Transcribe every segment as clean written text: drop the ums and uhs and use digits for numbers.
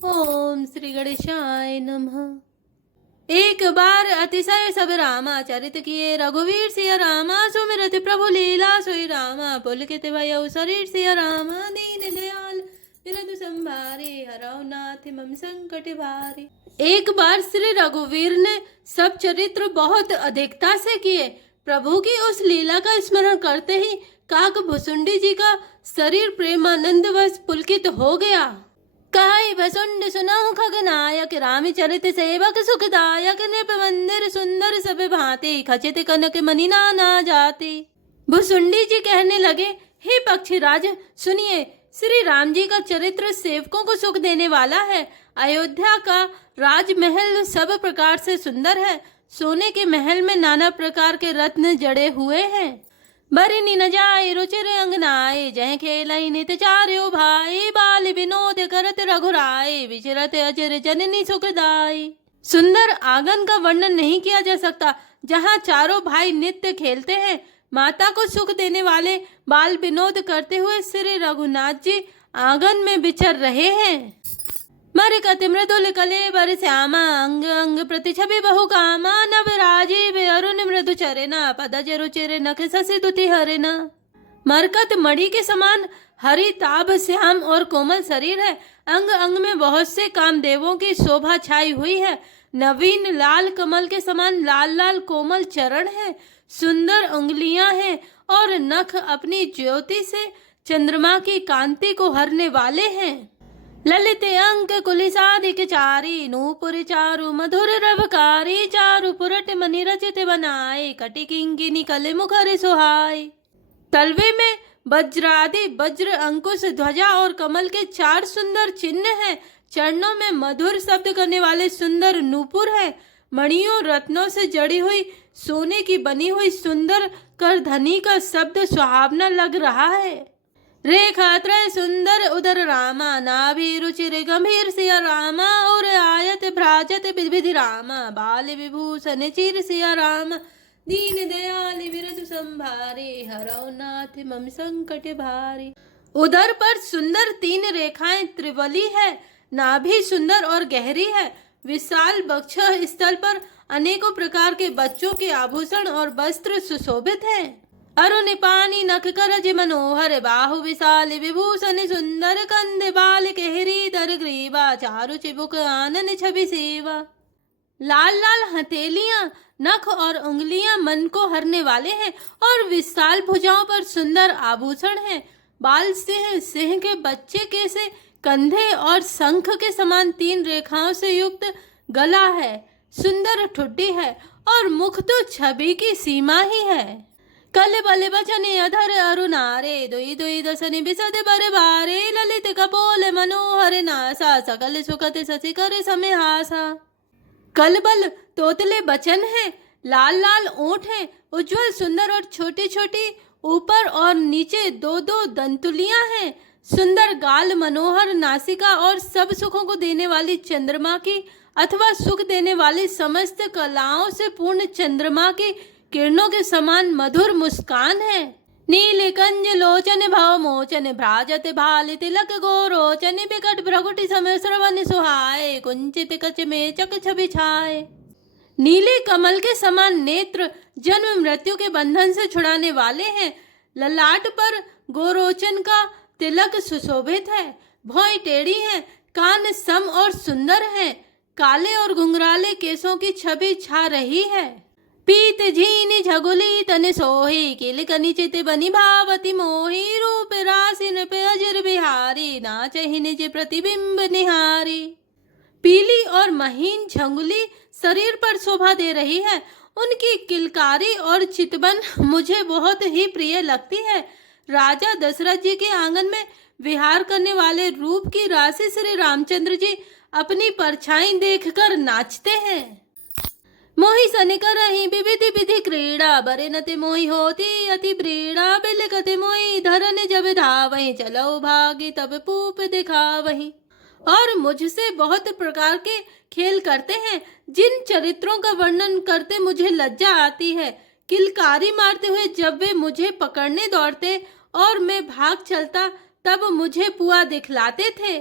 ओम श्री गणेशाय नमः। एक बार अतिशय सब रामा चरित किए, रघुवीर सिया रामा सुमिरत प्रभु लीला सोई रामा। पुलकित भयउ शरीर सिया रामा, दीन दयाल बिरधु संभारे, हरौ नाथ मम संकट भारे। एक बार श्री रघुवीर ने सब चरित्र बहुत अधिकता से किए। प्रभु की उस लीला का स्मरण करते ही काक भुसुंडी जी का शरीर प्रेमानंद वश पुलकित हो गया। काई भसुंड सुनहु खगनायक, रामी चरित सेवक सुखदायक। नृप मंदिर सुंदर सब भांति, खचित कनक मणि नाना जाति। भुसुंडी जी कहने लगे, हे पक्षीराज सुनिए, श्री राम जी का चरित्र सेवकों को सुख देने वाला है। अयोध्या का राजमहल सब प्रकार से सुंदर है। सोने के महल में नाना प्रकार के रत्न जड़े हुए हैं। बरनी न जाए रुचिर अंगनाए, जह खेलई नित चार्यो भाई। बाल विनोद करत रघुराए, विचरत अजर जननी सुखदाई। सुंदर आंगन का वर्णन नहीं किया जा सकता, जहाँ चारों भाई नित्य खेलते हैं। माता को सुख देने वाले बाल विनोद करते हुए श्री रघुनाथ जी आंगन में विचर रहे हैं। मरकत मृदुल कले बर श्यामा, अंग अंग प्रति छवि बहु कामा। नव राजीव अरुण मृदु चरना, पदज रुचिर नख ससी दुति हरना। मरकत मणि के समान हरि ताभ श्याम और कोमल शरीर है। अंग अंग में बहुत से कामदेवों की शोभा छाई हुई है। नवीन लाल कमल के समान लाल लाल कोमल चरण है। सुंदर उंगलियां हैं और नख अपनी ज्योति से चंद्रमा की कांति को हरने वाले हैं। ललित अंक कुलिसादिक चारी, नूपुर चारु मधुर रवकारी। चारु पुरट मणि रचित बनाए, कटि किंकिनी कले मुखर सुहाए। तलवे में वज्रादि वज्र अंकुश ध्वजा और कमल के 4 सुंदर चिन्ह हैं। चरणों में मधुर शब्द करने वाले सुंदर नूपुर है। मणियों रत्नों से जड़ी हुई सोने की बनी हुई सुंदर करधनी का शब्द सुहावना लग रहा है। रेखा त्रय सुंदर उदर रामा, नाभि रुचिर गंभीर सिया रामा। और आयत भ्राजत विधि रामा, बाल विभूषण चिर सिया रामा। दीन दयाल बिरधु संभारे, हरौ नाथ मम संकट भारे। उदर पर सुंदर 3 रेखाएं त्रिवली है। नाभि सुंदर और गहरी है। विशाल वक्ष स्थल पर अनेकों प्रकार के बच्चों के आभूषण और वस्त्र सुशोभित हैं। अरुण पानी नख करज मनोहर, बाहु विशाल विभूषण सुंदर। कंद बाल केहरी दर ग्रीवा, चारु चिबुक आनन छवि सेवा। लाल लाल हथेलियां, नख और उंगलियां मन को हरने वाले हैं और विशाल भुजाओं पर सुंदर आभूषण हैं। बाल सिंह, सिंह के बच्चे के से कंधे और शंख के समान 3 रेखाओं से युक्त गला है। सुंदर ठुड्डी है और मुख तो छवि की सीमा ही है। कल बल बचने अधर अरुणारे, दुई दुई दसनि बिसद बर बारे। ललित कपोल मनोहर नासा, सकल सुखत शशि कर समेहासा। कलबल तोतले बचन है, लाल लाल ओंठ है, उज्जवल सुंदर और छोटी छोटी ऊपर और नीचे 2-2 दंतुलियां हैं। सुंदर गाल, मनोहर नासिका और सब सुखों को देने वाली चंद्रमा की अथवा सुख देने वाली समस्त कलाओं से पूर्ण चंद्रमा की किरणों के समान मधुर मुस्कान है। नील कंज लोचन भव मोचन, भ्राजत भाल तिलक गोरोचन। बिकट भ्रगुटि समय श्रवण सुहाए, कुंचित कच में चक छवि छाए। नीले कमल के समान नेत्र जन्म मृत्यु के बंधन से छुड़ाने वाले हैं। ललाट पर गोरोचन का तिलक सुशोभित है। भौं टेढ़ी है, कान सम और सुंदर हैं। काले और घुंघराले केसों की छवि छा रही है। पीत झीनी झगुली तन सोही, किलकनि चित बनी भावती मोही। रूप राशि नृप अजर बिहारी, नाचहि निज प्रतिबिंब निहारी। पीली और महीन झंगुली शरीर पर शोभा दे रही है। उनकी किलकारी और चितबन मुझे बहुत ही प्रिय लगती है। राजा दशरथ जी के आंगन में विहार करने वाले रूप की राशि श्री रामचंद्र जी अपनी परछाई देखकर नाचते हैं। मोहि सन करहि विविधि विधि क्रीड़ा, बरे नति मोहि होती अति प्रीड़ा। बिलकति मोहि धरन जब धावहि, चलो भागी तब पूप दिखावहि। और मुझसे बहुत प्रकार के खेल करते हैं, जिन चरित्रों का वर्णन करते मुझे लज्जा आती है। किलकारी मारते हुए जब वे मुझे पकड़ने दौड़ते और मैं भाग चलता, तब मुझे पुआ दिखलाते थे।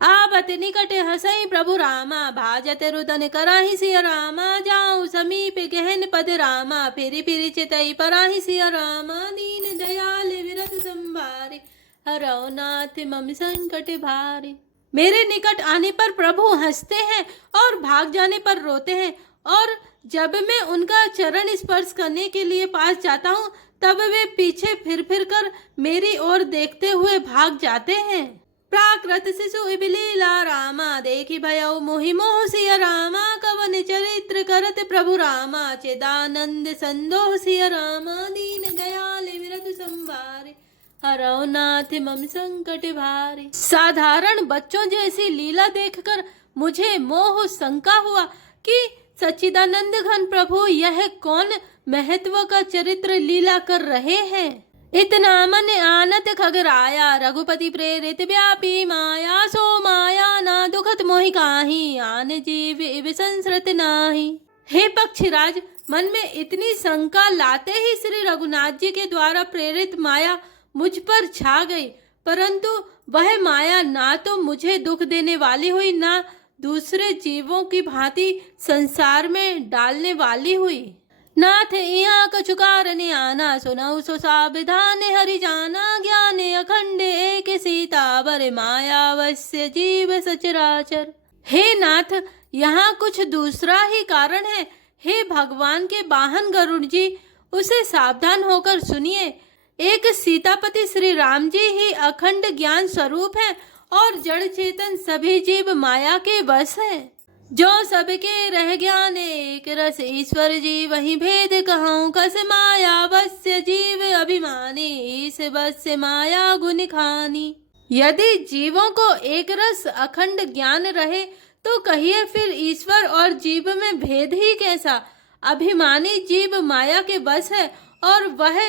आवत निकट हसई प्रभु रामा, भाजत रुदन कराहि सिया रामा, जाऊं समीप गहन पद रामा, फिर चितई पराहि सिया रामा, दीन दयाल विरत संभारे, हरौ नाथ मम संकट भारे। मेरे निकट आने पर प्रभु हंसते हैं और भाग जाने पर रोते हैं, और जब मैं उनका चरण स्पर्श करने के लिए पास जाता हूँ तब वे पीछे फिर कर मेरी ओर देखते हुए भाग जाते हैं। प्राकृत शिशु इबलीला रामा, देखी भयउ मोहि मोह सिया रामा, कवन चरित्र करत प्रभु रामा, चिदानंद संदोह सिया रामा, दीन दयाल विरत संभारे, हरौ नाथ मम संकट भारे। साधारण बच्चों जैसी लीला देखकर मुझे मोह शंका हुआ कि सच्चिदानंद घन प्रभु यह कौन महत्व का चरित्र लीला कर रहे हैं। इतना मन आनत खगराया, रघुपति प्रेरित व्यापी माया, सो माया ना दुखत मोहि काहि, आन जीव इव संसृत नाही। हे पक्षीराज, मन में इतनी शंका लाते ही श्री रघुनाथ जी के द्वारा प्रेरित माया मुझ पर छा गई, परंतु वह माया ना तो मुझे दुख देने वाली हुई, ना दूसरे जीवों की भांति संसार में डालने वाली हुई। नाथ यहाँ कछु कारण आना, सुनऊ सो सावधान हरि जाना, ज्ञाने अखंड एक सीता, बर मायावश्य जीव सचराचर। हे नाथ, यहाँ कुछ दूसरा ही कारण है। हे भगवान के वाहन गरुड़ जी, उसे सावधान होकर सुनिए। एक सीतापति श्री राम जी ही अखंड ज्ञान स्वरूप है और जड़ चेतन सभी जीव माया के वश हैं। जो सबके रह ज्ञान एक रस, ईश्वर जी वही भेद कहूँ, कस माया वश्य जीव अभिमानी, इस वश्य माया गुण खानी। यदि जीवों को एक रस अखंड ज्ञान रहे तो कहिए फिर ईश्वर और जीव में भेद ही कैसा। अभिमानी जीव माया के वश है और वह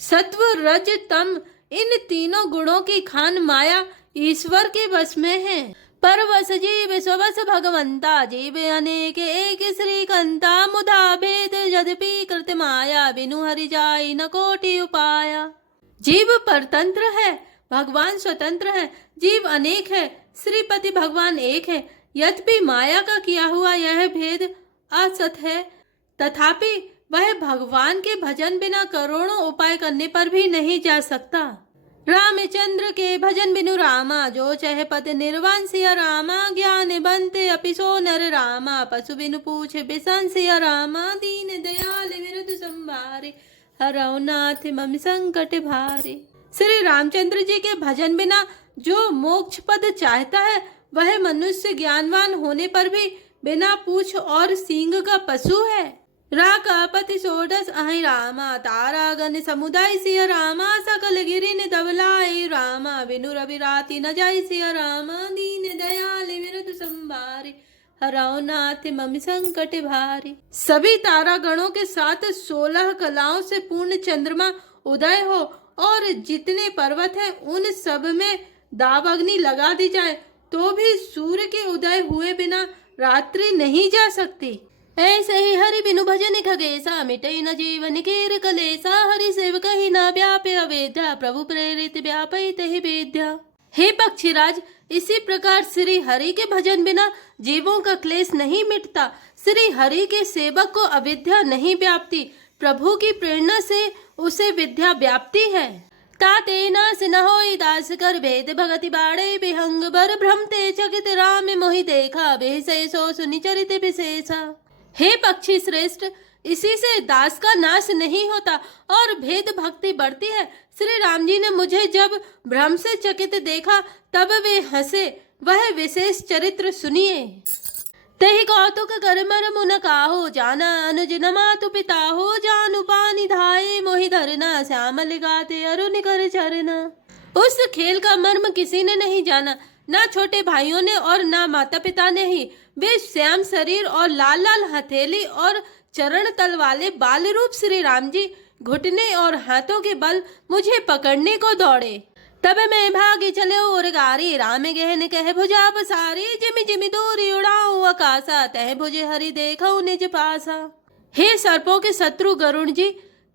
सत्व रज तम इन तीनों गुणों की खान माया ईश्वर के वश में है। परवश जीव स्ववश भगवंता, जीव अनेक एक श्री कंता, मुधा भेद यद्यपि कृत माया, बिनु हरि जाई न कोटि उपाया। जीव परतंत्र है, भगवान स्वतंत्र है। जीव अनेक है, श्रीपति भगवान एक है। यद्यपि माया का किया हुआ यह भेद असत है, तथापि वह भगवान के भजन बिना करोड़ों उपाय करने पर भी नहीं जा सकता। रामचंद्र के भजन बिनु रामा, जो चह पद निर्वाण सिया रामा, ज्ञान बनते अपि सो नर रामा, पशु बिनु पूछ बिसन सिया रामा, दीन दयाल विरत संभारे, हरौ नाथ मम संकट भारे। श्री रामचंद्र जी के भजन बिना जो मोक्ष पद चाहता है वह मनुष्य ज्ञानवान होने पर भी बिना पूछ और सींग का पशु है। राकापति सोडस अहि रामा, तारागण समुदाय सिया रामा, सकल गिरिन दबलाई रामा, बिनु रवि राति न जाय सिया रामा, दीन दयाल विरत संभारे, हरौ नाथ मम संकट भारे। सभी तारागणों के साथ 16 कलाओं से पूर्ण चंद्रमा उदय हो और जितने पर्वत हैं उन सब में दाव अग्नि लगा दी जाए तो भी सूर्य के उदय हुए बिना रात्रि नहीं जा सकती। ऐसे ही हरि बिनु भजन खगेसा, मिटे न जीवन कीर कलेसा, हरि सेवक ही न व्यापे अवेद्या, प्रभु प्रेरित व्यापैत ही वेद्या। हे पक्षीराज, इसी प्रकार श्री हरि के भजन बिना जीवों का क्लेश नहीं मिटता। श्री हरि के सेवक को अविद्या नहीं व्यापती, प्रभु की प्रेरणा से उसे विद्या व्याप्ति है। ताते नास न होई दास कर, भेद भगति बाड़े विहंग बर, भ्रमते चकित राम मोहि देखा, बेहसे सो सुनि चरित विशेषा। हे पक्षी श्रेष्ठ, इसी से दास का नाश नहीं होता और भेद भक्ति बढ़ती है। श्री राम जी ने मुझे जब भ्रम से चकित देखा तब वे हंसे। वह विशेष चरित्र सुनिए। तहि कौतुक कर मर मुन काहो, जाना अनुज न मातु पिता हो, जानु पानी धाये मोहि धरना, श्यामल गाते अरुण कर चरना। उस खेल का मर्म किसी ने नहीं जाना, ना छोटे भाइयों ने और ना माता पिता ने ही। वे श्याम शरीर और लाल लाल हथेली और चरण तल वाले बाल रूप श्री राम जी घुटने और हाथों के बल मुझे पकड़ने को दौड़े। तब मैं भागी चले और गारी, राम गहन कह भुजा पसारी, जिमि जिमि दूरी उड़ाऊ आकाशा, तह भुजे हरि देखऊ निज पासा। हे सर्पों के शत्रु गरुड़ जी,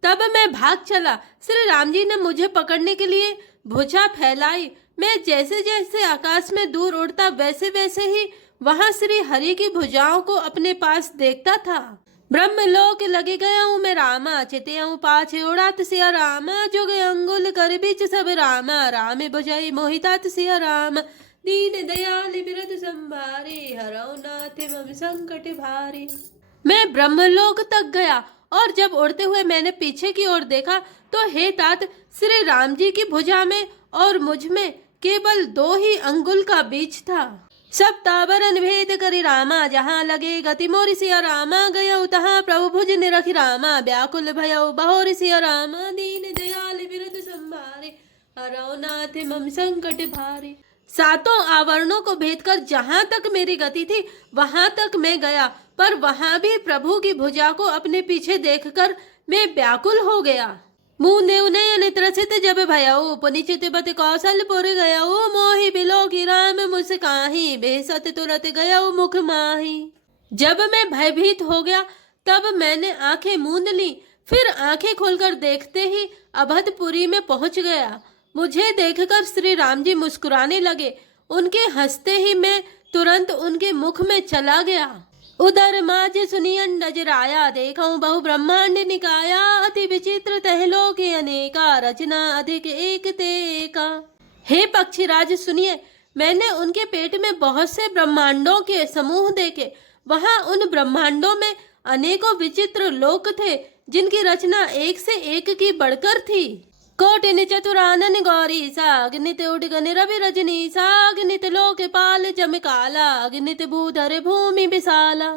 तब मैं भाग चला। श्री राम जी ने मुझे पकड़ने के लिए भुजा फैलाई। मैं जैसे जैसे आकाश में दूर उड़ता वैसे वैसे ही वहां श्री हरि की भुजाओं को अपने पास देखता था। ब्रह्मलोक लगे गया हूँ मैं रामा, चिते हूँ पाछे उड़ात सिया रामा, जुग अंगुल कर बीच सब रामा, राम बुझाई मोहितात सिया राम, दीन दयाल बिरद संभारे, हरौ नाथ मम संकट भारे। मैं ब्रह्मलोक तक गया और जब उड़ते हुए मैंने पीछे की ओर देखा तो हे तात, श्री राम जी की भुजा में और मुझ में केवल 2 ही अंगुल का बीच था। सब ताबरन भेद करी रामा, जहाँ लगे गति मोरि सिया रामा, गयौ तहाँ प्रभु भुज निरखि रामा, व्याकुल भयौ बहोरि सिया रामा, दीन दयाल बिरद संभारे, हरौ नाथ मम संकट भारे। 7 आवरणों को भेद कर जहाँ तक मेरी गति थी वहां तक मैं गया, पर वहां भी प्रभु की भुजा को अपने पीछे देखकर मैं व्याकुल हो गया। मुँह नेउनयन त्रसित जब भयऊ, पुनि चितपति कौशलपुर गयऊ, मोहि बिलोकी राम मुस्काहि, बेसत तुरत गयऊ मुख माही। जब मैं भयभीत हो गया तब मैंने आंखें मूंद ली, फिर आंखें खोलकर देखते ही अभदपुरी में पहुंच गया। मुझे देखकर श्री राम जी मुस्कुराने लगे। उनके हंसते ही मैं तुरंत उनके मुख में चला गया। उदर माज सुनियन नजराया, देखऊं बहु ब्रह्मांड निकाया, अति विचित्र तहलो के अनेका, रचना अधिक एक ते एका। हे पक्षीराज सुनिए, मैंने उनके पेट में बहुत से ब्रह्मांडों के समूह देखे। वहां उन ब्रह्मांडों में अनेकों विचित्र लोक थे, जिनकी रचना एक से एक की बढ़कर थी। कोटिन चतुरानन गौरी सा, अग्नित उडगन रवि रजनी सा, अग्नित लोकपाल जम काला, अग्नित भूधर भूमि विशाला।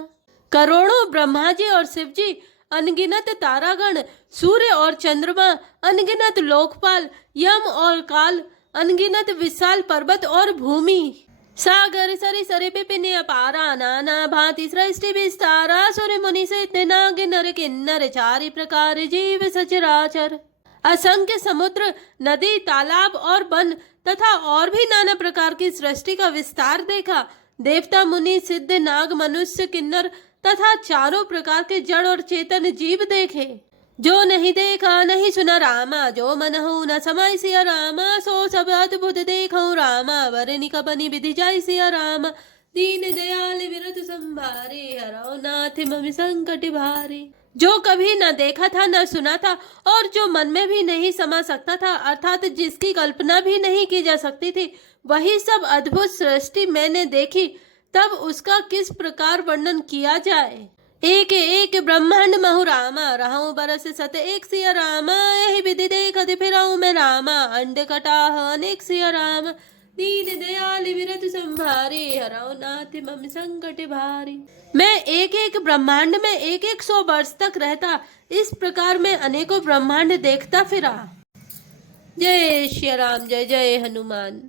करोड़ों ब्रह्मा जी और शिव जी, अनगिनत तारागण, सूर्य और चंद्रमा, अनगिनत लोकपाल, यम और काल, अनगिनत विशाल पर्वत और भूमि, सागर सरि सरि विपिन अपारा, नाना भांति सृष्टि विस्तारा, सुर मुनि सिद्ध नाग नर किन्नर, चारि प्रकार जीव सचराचर। असंख्य समुद्र, नदी, तालाब और वन तथा और भी नाना प्रकार की सृष्टि का विस्तार देखा। देवता, मुनि, सिद्ध, नाग, मनुष्य, किन्नर तथा चारों प्रकार के जड़ और चेतन जीव देखे। जो नहीं देखा नहीं सुना रामा, जो मन हो न समाय सिया रामा, सो सब अद्भुत देखऊं रामा, वरनिक बनि विधि जाय सिया रामा, दीन दयाल बिरद संभारे, हरौ नाथ मम संकट भारे। जो कभी न देखा था न सुना था और जो मन में भी नहीं समा सकता था, अर्थात जिसकी कल्पना भी नहीं की जा सकती थी, वही सब अद्भुत सृष्टि मैंने देखी। तब उसका किस प्रकार वर्णन किया जाए। एक एक ब्रह्मांड महु रामा, रहूं बरस सत एक सिया रामा, यही विधि देखत फिरऊं मैं रामा, अंड कटाह अनेक सिया राम, दीन दयाल बिरद संभारे, हरौ नाथ मम संकट भारे। मैं एक एक ब्रह्मांड में 100 वर्ष तक रहता। इस प्रकार मैं अनेकों ब्रह्मांड देखता फिरा। जय श्री राम, जय जय हनुमान।